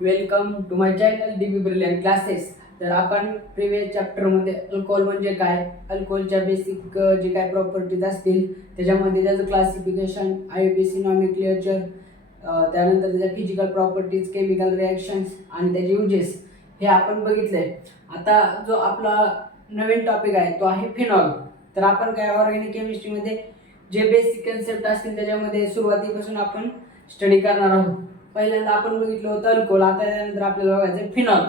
Welcome to my channel DB brilliant classes. तर आपण previous चॅप्टरमध्ये alcohol म्हणजे काय, अल्कोहोलच्या बेसिक जे काय प्रॉपर्टीज असतील त्याच्यामध्ये त्याचं क्लासिफिकेशन, IUPAC नॉमेनक्लेचर, त्यानंतर त्याच्या फिजिकल प्रॉपर्टीज, केमिकल रिॲक्शन्स आणि त्याचे युजेस हे आपण बघितलंय. आता जो आपला नवीन टॉपिक आहे तो आहे फिनॉल. तर आपण काय ऑर्गॅनिक केमिस्ट्रीमध्ये जे बेसिक कन्सेप्ट असतील त्याच्यामध्ये सुरुवातीपासून आपण स्टडी करणार आहोत. पहिल्यांदा आपण बघितलं होतं अल्कोहोल, आता त्यानंतर आपल्याला बघायचं फिनॉल.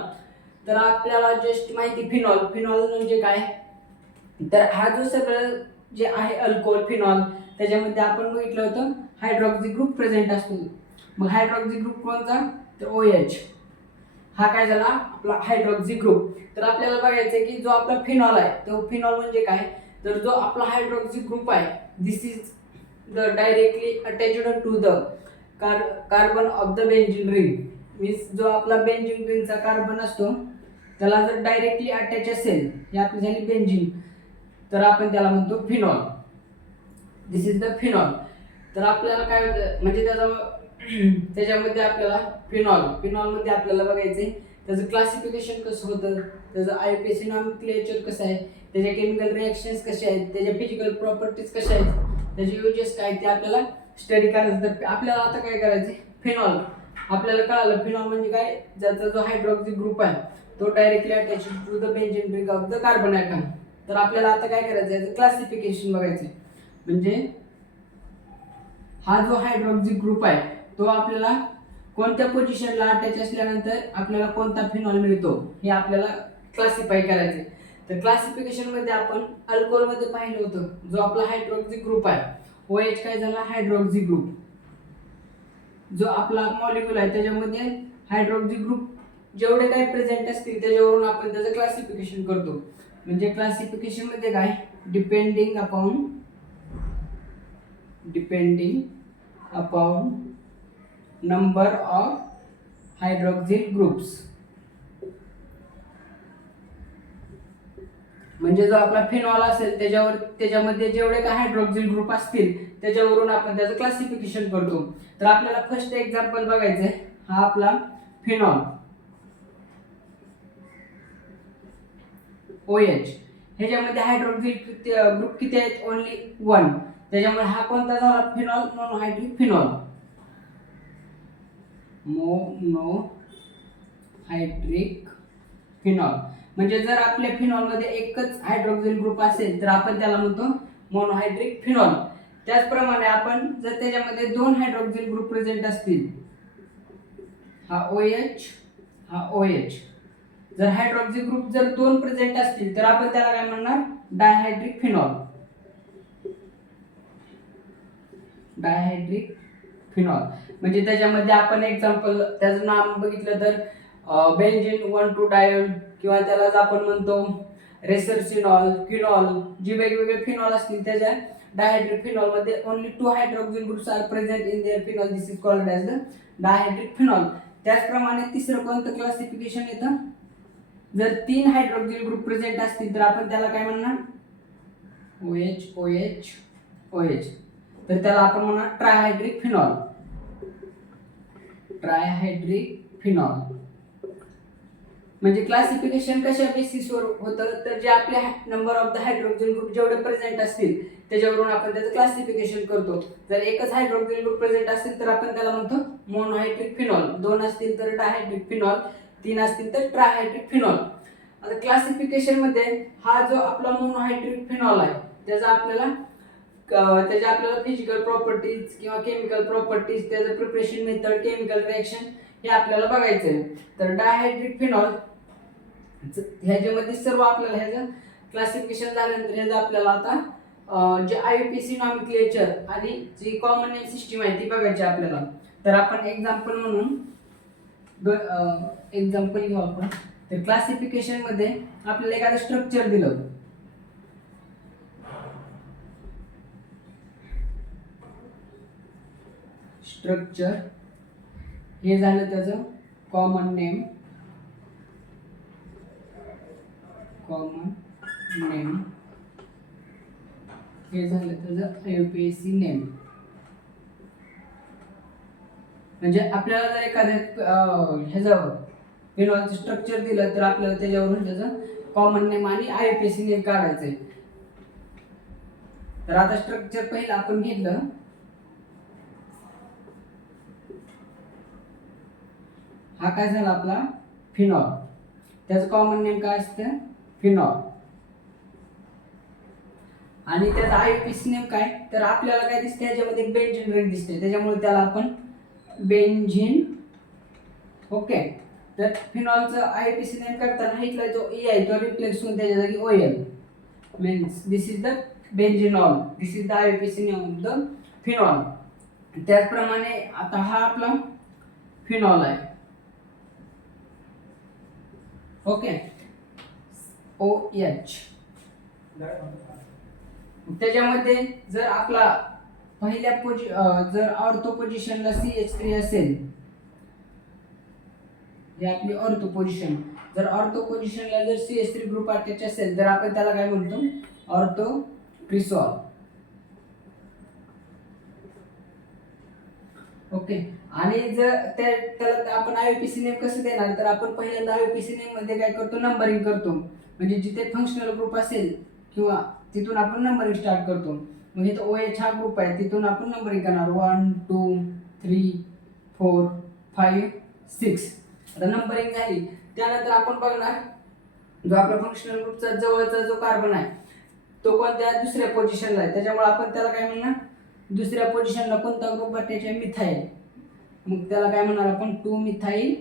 तर आपल्याला जस्ट माहिती फिनॉल म्हणजे काय, तर हा जो सगळं जे आहे अल्कोहोल फिनॉल त्याच्यामध्ये आपण बघितलं होतं हायड्रॉक्सी ग्रुप प्रेझेंट असतो. मग हायड्रॉक्सी ग्रुप कोणता, तर OH. हा काय झाला आपला हायड्रॉक्सी ग्रुप. तर आपल्याला बघायचं की जो आपला फिनॉल आहे तो फिनॉल म्हणजे काय, तर जो आपला हायड्रॉक्सी ग्रुप आहे this is the directly attached to the carbon of the benzene ring. Means जो आपला बेंझिन रिंगचा कार्बन असतो त्याला जर डायरेक्टली अटॅच असेल, ही आपली झाली बेंझिन, तर आपण त्याला म्हणतो phenol. This is the phenol. तर आपल्याला काय होतं म्हणजे त्याच्यामध्ये आपल्याला फिनॉलमध्ये आपल्याला बघायचंय त्याचं क्लासिफिकेशन कसं होतं, त्याचं IUPAC नॉमेनक्लेचर कसं आहे, त्याचे केमिकल रिॲक्शन्स कसे आहेत, त्याच्या फिजिकल प्रॉपर्टीज कशा आहेत, त्याचे युजेस काय ते आपल्याला स्टडी करायचं. तर आपल्याला आता काय करायचं, फिनॉल आपल्याला कळालं फिनॉल म्हणजे काय, ज्याचा जो हायड्रॉक्सी ग्रुप आहे तो directly attach to the benzene ring of the carbon atom. तर आपल्याला आता काय करायचं याचं क्लासिफिकेशन बघायचं. म्हणजे हा जो हायड्रॉक्सी ग्रुप आहे तो आपल्याला कोणत्या पोझिशनला अटॅच असल्यानंतर आपल्याला कोणता फिनॉल मिळतो हे आपल्याला क्लासिफाय करायचे. तर क्लासिफिकेशन मध्ये आपण अल्कोहोल मध्ये पाहिलं होतं जो आपला हायड्रॉक्सी ग्रुप आहे OH काय झाला हायड्रॉक्सी ग्रुप. जो आपला मॉलिक्यूल आहे त्याच्यामध्ये हायड्रॉक्सी ग्रुप जेवढे काही प्रेझेंट असतील त्याच्यावरून आपण त्याचं क्लासिफिकेशन करतो. म्हणजे क्लासिफिकेशन मध्ये काय, depending upon number of hydroxyl groups. म्हणजे जो आपला फिनॉल असेल त्याच्यामध्ये जेवढे काही हायड्रॉक्सिल ग्रुप असतील त्याच्यावरून आपण त्याचं क्लासिफिकेशन करतो. तर आपल्याला फर्स्ट एक्झाम्पल बघायचं आहे, हा आपला फिनॉल OH. ह्याच्यामध्ये हायड्रॉक्सिल ग्रुप किती आहेत, ओनली 1. त्याच्यामुळे हा कोणता झाला phenol, monohydric phenol. Monohydric phenol. म्हणजे जर आपल्या फिनॉल मध्ये एकच हायड्रॉक्सिल ग्रुप असेल तर आपण त्याला म्हणतो मोनोहायड्रिक फिनॉल. त्याचप्रमाणे आपण जर त्याच्यामध्ये 2 हायड्रॉक्सिल ग्रुप प्रेझेंट असतील, हा OH हा OH, जर हायड्रॉक्सी ग्रुप जर 2 प्रेझेंट असतील तर आपण त्याला काय म्हणणार, डायहायड्रिक फिनॉल. डायहायड्रिक फिनॉल म्हणजे त्याच्यामध्ये आपण एक्झाम्पल त्याचं नाम बघितलं तर बेंझिन 1,2 डायोल किंवा त्यालाच आपण म्हणतो रेसरसिनॉल, क्विनॉल. जे वेगवेगळे फिनॉल असतील त्याच्या डायहायड्रिक फिनॉल मध्ये only 2 hydroxyl groups are present in their phenol. This is called as the dihydric phenol. त्याचप्रमाणे तिसरं कोणतं क्लासिफिकेशन येतं, जर 3 हायड्रॉक्सिल ग्रुप प्रेझेंट असतील तर आपण त्याला काय म्हणणार, OH OH OH. तर त्याला आपण म्हणणार ट्रायहायड्रिक फिनॉल. ट्रायहायड्रिक फिनॉल म्हणजे क्लासिफिकेशन कशा बेसिसवर होतं, तर जे आपले number of the hydroxyl group जेवढे प्रेझेंट असतील त्याच्यावरून आपण त्याचं क्लासिफिकेशन करतो. जर एकच हायड्रॉक्सिल ग्रुप प्रेझेंट असतील तर आपण त्याला म्हणतो मोनोहायड्रिक फिनॉल, 2 असतील तर डायहायड्रिक फिनॉल, 3 असतील तर ट्रायहायड्रिक फिनॉल. आता क्लासिफिकेशन मध्ये हा जो आपला मोनोहायड्रिक फिनॉल आहे त्याचा आपल्याला फिजिकल प्रॉपर्टीज किंवा केमिकल प्रॉपर्टीज, त्याचं प्रिपरेशन मेथड, केमिकल रिॲक्शन हे आपल्याला बघायचं आहे. तर डायहायड्रिक फिनॉल ह्याच्यामध्ये सर्व आपल्याला ह्याचं क्लासिफिकेशन झाल्यानंतर ह्याचं आपल्याला आता जे IUPAC नॉमेनक्लेचर आणि जी कॉमन नेम सिस्टीम आहे ती बघायची आपल्याला. तर आपण एक्झाम्पल म्हणून एक्झाम्पल घेऊ आपण. तर क्लासिफिकेशन मध्ये आपल्याला एखादं स्ट्रक्चर दिलं, स्ट्रक्चर हे झालं त्याचं कॉमन नेम, हे झालं त्याचं IUPAC नेम. म्हणजे आपल्याला जर एखाद्या ह्याच्यावर फिनॉलचं स्ट्रक्चर दिलं तर आपल्याला त्याच्यावरून त्याचं कॉमन नेम आणि IUPAC नेम काढायचं आहे. तर आता स्ट्रक्चर पहिलं आपण घेतलं. हा काय झाला आपला फिनॉल, त्याचं कॉमन नेम काय असतं फिनॉल. आणि त्याचा IUPAC नेम काय, तर आपल्याला काय दिसते याच्यामध्ये बेंझिन रिंग दिसते, त्याच्यामुळे त्याला आपण बेंझिन. ओके, तर फिनॉलचं IUPAC नेम करताना इथला जो E आहे तो रिप्लेस होऊन त्याच्या जागी OL means this is the benzenol, this is the IUPAC name of the phenol. त्याचप्रमाणे आता हा आपला फिनॉल आहे. Okay, OH. त्याच्यामध्ये जर आपला पहिल्या जर ऑर्थो पोझिशनला CH3 असेल, ही आपली ऑर्थो पोझिशन, जर ऑर्थो पोझिशनला जर CH3 ग्रुप अटॅच असेल तर आपण त्याला काय म्हणतो ऑर्थो क्रिसॉल. ओके, आणि जर त्याला आपण IUPAC नेम कसं देणार, तर आपण पहिल्यांदा IUPAC नेम मध्ये काय करतो नंबरिंग करतो. म्हणजे जिथे फंक्शनल ग्रुप असेल किंवा तिथून आपण नंबरिंग स्टार्ट करतो. म्हणजे इथं OH हा ग्रुप आहे, तिथून आपण नंबरिंग करणार 1 2 3 4 5 6. आता नंबरिंग झाली त्यानंतर आपण बघणार जो आपला फंक्शनल ग्रुपचा जवळचा जो कार्बन आहे तो कोणत्या दुसऱ्या पोझिशनला आहे, त्याच्यामुळे आपण त्याला काय म्हणणार दुसऱ्या पोझिशनला कोणता ग्रुप आहे त्याच्या मिथाईल, मग त्याला काय म्हणणार आपण 2 मिथाईल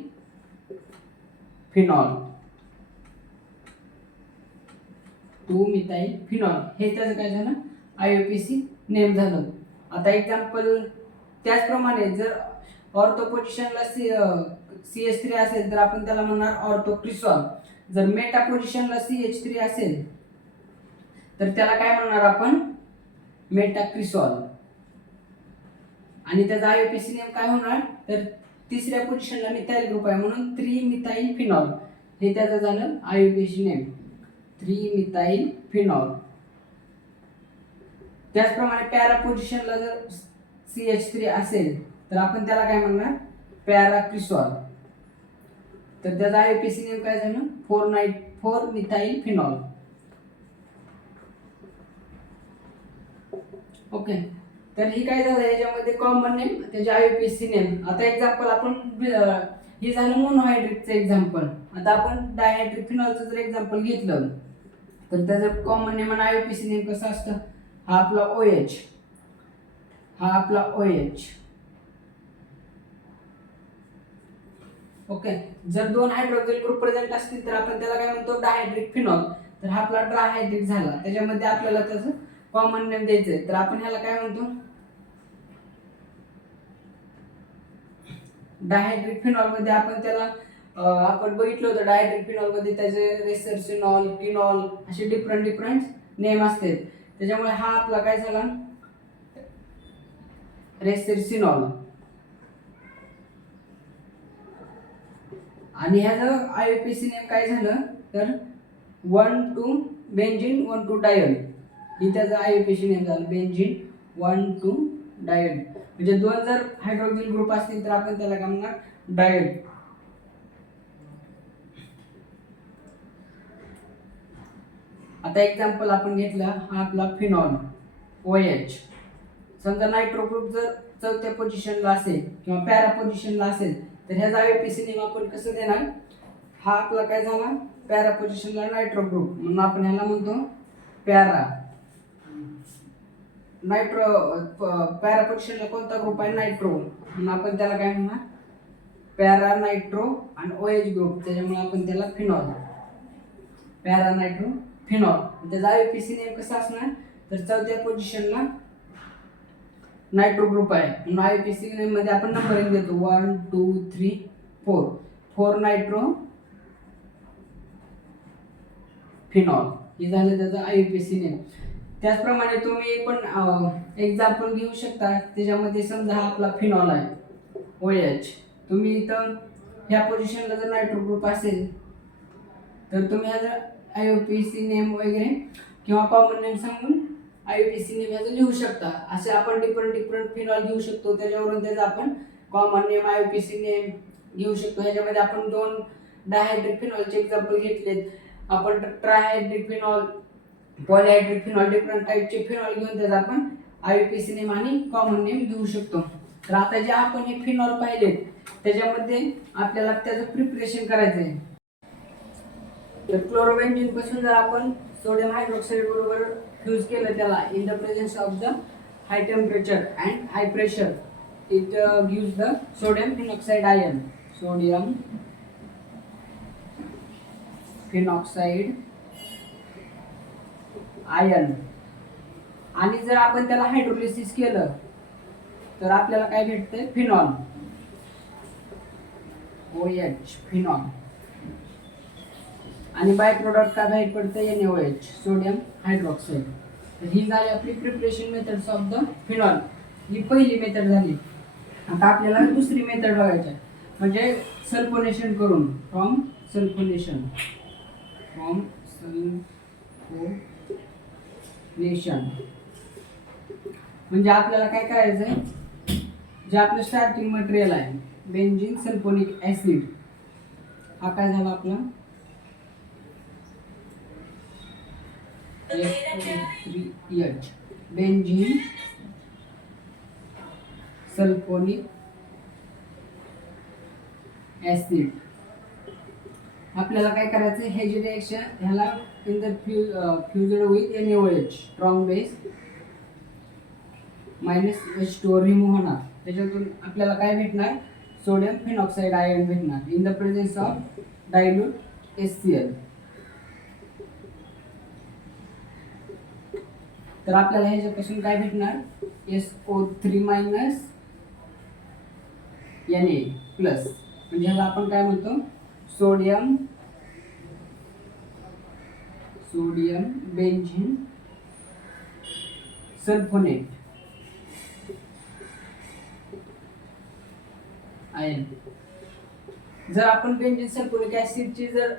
फिनॉल. 2 मिथाईल फिनॉल हे त्याचं काय झालं IUPAC नेम झालं. आता एक्झाम्पल त्याचप्रमाणे जर ऑर्थो पोझिशनला CH3 असेल तर आपण त्याला म्हणणार ऑर्थो क्रिसॉल. जर मेटा पोझिशनला CH3 असेल तर त्याला काय म्हणणार आपण मेटा क्रिसॉल. आणि त्याचा IUPAC नेम काय होणार, तर तिसऱ्या पोझिशनला मिथाईल ग्रुप आहे म्हणून 3 मिथाईल फिनॉल हे त्याचं झालं IUPAC नेम 3 मिथाईल फिनॉल. त्याचप्रमाणे पॅरा पोझिशनला जर CH3 असेल तर आपण त्याला काय म्हणणार पॅरा क्रिसॉल. तर त्याचा IUPAC नेम काय झालं 4 मिथाईल फिनॉल. ओके, तर ही काय झालं याच्यामध्ये कॉमन नेम त्याचे IUPAC नेम. आता एक्झाम्पल आपण हे झालं मोनोहायड्रिकचं एक्झाम्पल. आता आपण डायहायड्रिक फिनॉलचं जर एक्झाम्पल घेतलं तर त्याचं कॉमन नेम आणि IUPAC नेम कसं असतं, हा आपला OH, हा आपला OH. ओके, जर 2 हायड्रोक्सिल ग्रुप प्रेझेंट असतील तर आपण त्याला काय म्हणतो डायहायड्रिक फिनॉल. तर हा आपला ट्रायहायड्रिक झाला, त्याच्यामध्ये आपल्याला त्याचं कॉमन नेम द्यायचंय तर आपण ह्याला काय म्हणतो डायहायड्रिक फिनॉल. मध्ये आपण त्याला आपण बघितलं होतं डायहायड्रिक फिनॉल मध्ये त्याचे रेसरसिनॉल, किनॉल असे डिफरंट नेम असतात. त्याच्यामुळे हा आपला काय झाला रेसरसिनॉल. आणि ह्याचं IUPAC नेम काय झालं तर 1 2 बेंझिन 1 2 डायल ही त्याचं IUPAC नेम झालं बेंझिन 1 2 डायल. म्हणजे 2 जर हायड्रोक्सिल ग्रुप असतील तर आपण त्याला काय म्हणणार डायल. आता एक्झाम्पल आपण घेतला हा आपला फिनॉल OH. समजा नायट्रो ग्रुप जर चौथ्या पोझिशनला असेल किंवा पॅरा पोझिशनला असेल तर ह्याचा IUPAC नेम आपण कसं देणार, हा आपला काय झाला पॅरा पोझिशनला नायट्रो ग्रुप म्हणून आपण ह्याला म्हणतो पॅरा नायट्रो. पॅरा पोझिशनला कोणता ग्रुप आहे नायट्रो म्हणून आपण त्याला काय म्हणणार पॅरा नायट्रो आणि OH ग्रुप, त्याच्यामुळे आपण त्याला फिनॉल पॅरा नायट्रो फिनॉल. त्याचा IUPAC नेम कसं असणार तर चौथ्या पोझिशनला नायट्रो ग्रुप आहे म्हणून IUPAC नेम मध्ये आपण नंबरिंग देतो 1 2 3 4 4 नायट्रो फिनॉल हे झालं त्याचं IUPAC नेम. त्याचप्रमाणे तुम्ही पण एक्झाम्पल घेऊ शकता. त्याच्यामध्ये समजा हा आपला फिनॉल आहे OH. तुम्ही इथं ह्या पोझिशनला जर नायट्रो ग्रुप असेल तर तुम्ही ह्याचं IUPAC नेम वगैरे किंवा कॉमन नेम सांगून IUPAC नेम ह्याचं लिहू शकता. असे आपण डिफरंट फिनॉल घेऊ शकतो, त्याच्यावरून त्याचं आपण कॉमन नेम IUPAC नेम घेऊ शकतो. ह्याच्यामध्ये आपण 2 डायहायड्रिक फिनॉलचे एक्झाम्पल घेतलेत. आपण ट्रायहायड्रिक फिनॉल, पॉलिहायड्रिक फिनॉल, डिफरंट टाईपचे फिनॉल घेऊन त्याचा आपण IUPAC नेम आणि कॉमन नेम घेऊ शकतो. तर आता जे आपण हे फिनॉल पाहिलेत त्याच्यामध्ये आपल्याला त्याचं प्रिपरेशन करायचं आहे. तर क्लोरोबेन्झीन पासून जर आपण सोडियम हायड्रॉक्साईड बरोबर फ्यूज केलं त्याला in the presence of the high temperature and high pressure, it gives the sodium phenoxide ion. Sodium phenoxide ion. आणि जर आपण त्याला हायड्रोलिसिस केलं तर आपल्याला काय भेटतंय? Phenol, OH, phenol. आणि बाय प्रोडक्ट काय बाहेर पडतं? NaOH, sodium hydroxide. तर ही झाली आपली preparation methods of the phenol. ही पहिली मेथड झाली. आता आपल्याला दुसरी मेथड बघायची आहे, म्हणजे सल्फोनेशन करून. फ्रॉम सल्फोनेशन म्हणजे आपल्याला काय करायचं आहे? जे आपलं स्टार्टिंग मटेरियल आहे बेंझिन सल्फोनिक ऍसिड, हा काय झाला आपला SO3H, बेंझिन सल्फोनिक ऍसिड. आपल्याला काय करायचं? हे जे रिएक्शन ह्याला in the fused with NaOH, strong base -H2O remove होणार. त्याच्यातून आपल्याला काय भेटणार? सोडियम फिनॉक्साइड आयन भेटणार in the presence of dilute HCl. तर आपल्याला ह्याच्यापासून काय भेटणार? SO3 - Na प्लस, म्हणजे ह्याला आपण काय म्हणतो? Sodium benzene sulfonate ion. जर आपण बेंझिन सल्फोनिक ऍसिडची जर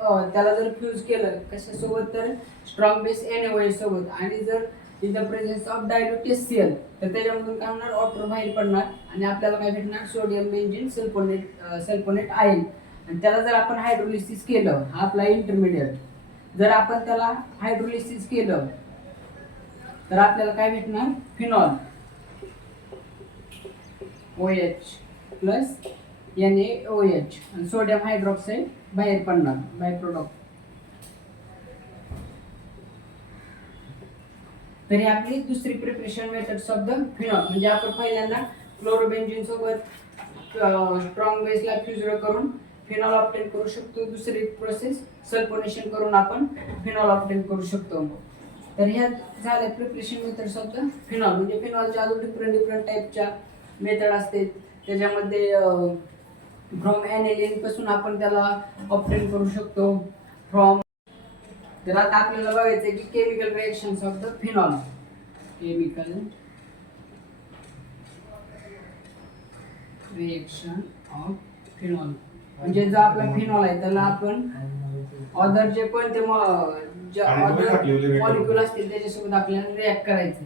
त्याला जर फ्यूज केलं कशासोबत? तर स्ट्रॉंग बेस NaOH सोबत, आणि जर in the presence of dilute HCl, तर त्याच्यामधून काय होणार? वॉटर बाहेर पडणार आणि आपल्याला काय भेटणार? Sodium benzene sulfonate ion. आणि त्याला जर आपण हायड्रोलिसिस केलं, हा आपला इंटरमिडिएट, जर आपण त्याला हायड्रोलिसिस केलं तर आपल्याला काय भेटणार? फिनॉल, OH प्लस NaOH, आणि सोडियम हायड्रॉक्साईड बाहेर पडणार बाय प्रोडक्ट. तर ही आपली दुसरी preparation methods of the phenol. म्हणजे आपण पहिल्यांदा क्लोरोबेन्झीन सोबत स्ट्रॉंग बेसला फ्यूज करून फिनॉल ऑब्टेन करू शकतो. दुसरी प्रोसेस सल्फोनेशन करून आपण फिनॉल ऑब्टेन करू शकतो. तर ह्या झाल्या preparation methods of the phenol. म्हणजे फिनॉलच्या अजून डिफरंट टाईपच्या मेथड असते. त्याच्यामध्ये फ्रॉम ॲनिलीन पासून आपण त्याला ऑब्टेन करू शकतो. तर आता आपल्याला बघायचं की chemical reactions of the phenol. Chemical reaction of phenol म्हणजे जो आपला फिनॉल आहे त्याला आपण अदर जे कोणते मॉलिक्यूल असतील त्याच्यासोबत आपल्याला रिॲक्ट करायचं.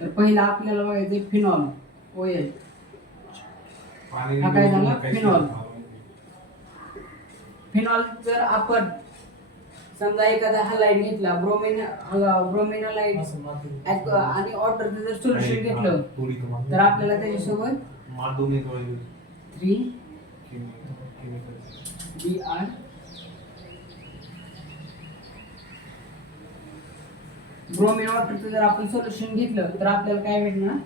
तर पहिला आपल्याला बघायचं फिनॉल, OH. हा काय झाला? फिनॉल. फिनॉल जर आपण समजा एखादा हलाईड घेतला, ब्रोमिनोलाइड आणि वॉटरचं जर सोल्युशन घेतलं तर आपल्याला त्याच्यासोबत 3Br ब्रोमिन वॉटरचं जर आपण सोल्युशन घेतलं तर आपल्याला काय भेटणार?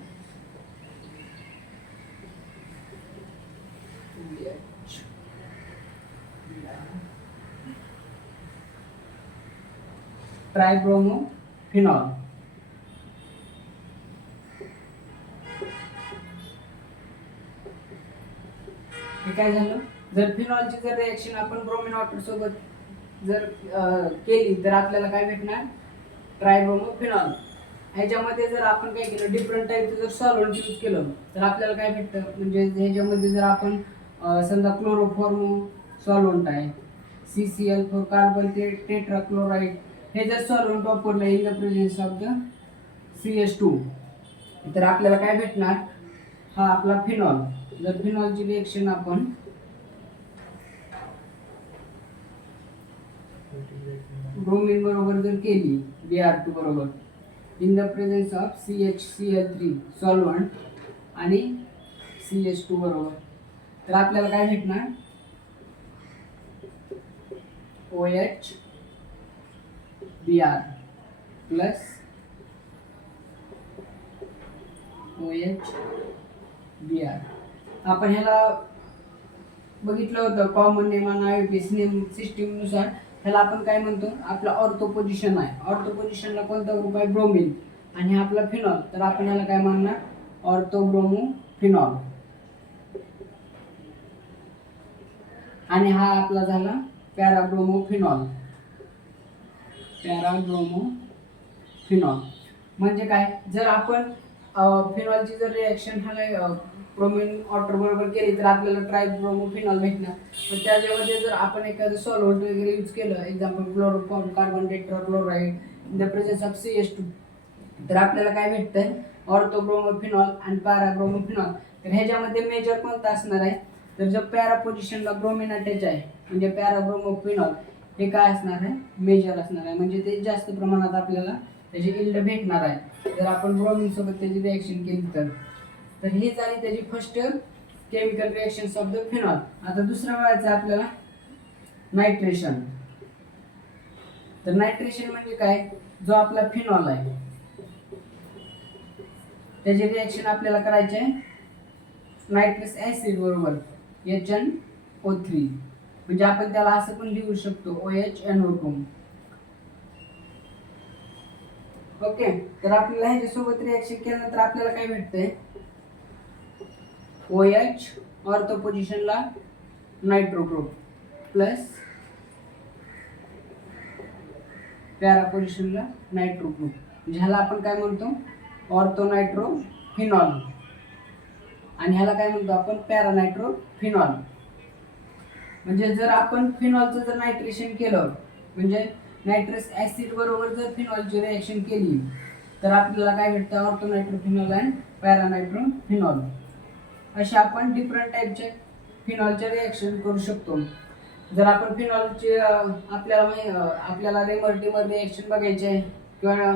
ट्रायब्रोमोफिनॉल. हे काय झालं? जर फिनॉलची जर रिएक्शन आपण ब्रोमिन वॉटर सोबत जर केली तर आपल्याला काय भेटणार? ट्रायब्रोमोफिनॉल. ह्याच्यामध्ये जर आपण काय केलं, डिफरंट टाईपचं जर सॉल्व्हंट यूज केलं तर आपल्याला काय भेटतं? म्हणजे ह्याच्यामध्ये जर आपण समजा क्लोरोफॉर्म सॉल्व्हंट आहे, CCl4 कार्बन टेट्राक्लोराइड, हे जर सॉल्व्हंट वापरलं in the presence of the CH2 तर आपल्याला काय भेटणार? हा आपला फिनॉल. जर फिनॉलची रिएक्शन आपण ब्रोमीन बरोबर जर केली Br2 बरोबर in the presence of CHCl3 solvent आणि CH2 बरोबर, तर आपल्याला काय भेटणार OH Br plus OH Br. आपण ह्याला बघितलं होतं कॉमन नेम आणि आयपीएस नेम सिस्टीमनुसार ह्याला आपण काय म्हणतो, आपला ऑर्थो पोझिशन आहे. ऑर्थो पोझिशनला कोणता ग्रुप आहे ब्रोमीन आणि हा आपला फिनॉल, तर आपण ह्याला काय म्हणणार ऑर्थो ब्रोमो फिनॉल. आणि हा आपला झाला पॅराब्रोमो फिनॉल. पॅराब्रोमो फिनॉल म्हणजे काय, जर आपण फिनॉलची जर रिॲक्शन ह्याला ब्रोमीन वॉटर बरोबर केली तर आपल्याला ट्रायब्रोमो फिनॉल भेटणार. पण त्याच्यामध्ये जर आपण एखादं सॉल्व्हंट वगैरे यूज केलं, example chloroform carbon tetrachloride in the presence of CH2, तर आपल्याला काय भेटतंय ऑर्थोब्रोमो फिनॉल आणि पॅराब्रोमो फिनॉल. तर ह्याच्यामध्ये मेजर कोणता असणार आहे, तर जर पॅरा पोझिशनला ब्रोमीन अटॅच आहे म्हणजे पॅराब्रोमो फिनॉल हे काय असणार आहे मेजर असणार आहे, म्हणजे ते जास्त प्रमाणात आपल्याला त्याची इल्ड भेटणार आहे जर आपण ब्रोमीन सोबत त्याची रिॲक्शन केली तर. तर ही झाली त्याची first chemical reactions of the phenol. आता दुसरं बघायचं आहे आपल्याला नायट्रेशन. तर नायट्रेशन म्हणजे काय, जो आपला फिनॉल आहे त्याची रिॲक्शन आपल्याला करायची आहे नायट्रस ऍसिड बरोबर HNO3, म्हणजे आपण त्याला असं पण लिहू शकतो OHNO2. ओके, तर आपल्याला ह्याच्यासोबत रिॲक्शन केल्यानंतर आपल्याला काय भेटतंय OH ऑर्थो पोझिशनला नायट्रो ग्रुप प्लस पॅरा पोझिशनला नायट्रो ग्रुप, म्हणजे ह्याला आपण काय म्हणतो ऑर्थो नायट्रो फिनॉल आणि ह्याला काय म्हणतो आपण पॅरा नायट्रो फिनॉल. म्हणजे जर आपण फिनॉलचं जर नायट्रेशन केलं म्हणजे नायट्रस ऍसिड बरोबर जर फिनॉलची रिॲक्शन केली तर आपल्याला काय भेटतं ortho nitro phenol and para nitro phenol. अशा आपण डिफरंट टाईपचे फिनॉलचे रिॲक्शन करू शकतो. जर आपण फिनॉलचे आपल्याला रेमर डिमर रिॲक्शन बघायचे आहे किंवा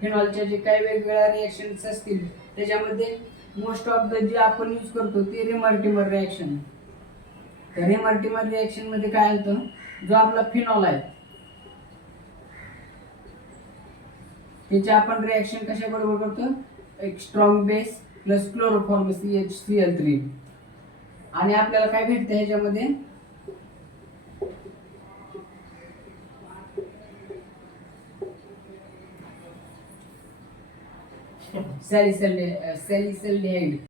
फिनॉलच्या जे काही वेगवेगळ्या रिॲक्शन्स असतील त्याच्यामध्ये मोस्ट ऑफ द जे आपण यूज करतो ते रेमर डिमर रिॲक्शन. तर रेमर डिमर रिॲक्शन मध्ये काय होतं, जो आपला फिनॉल आहे त्याची आपण रिॲक्शन कशा बरोबर करतो, एक strong base plus chloroform CHCl3 आणि आपल्याला काय भेटतं ह्याच्यामध्ये सॅलिसिल्डिहाइड.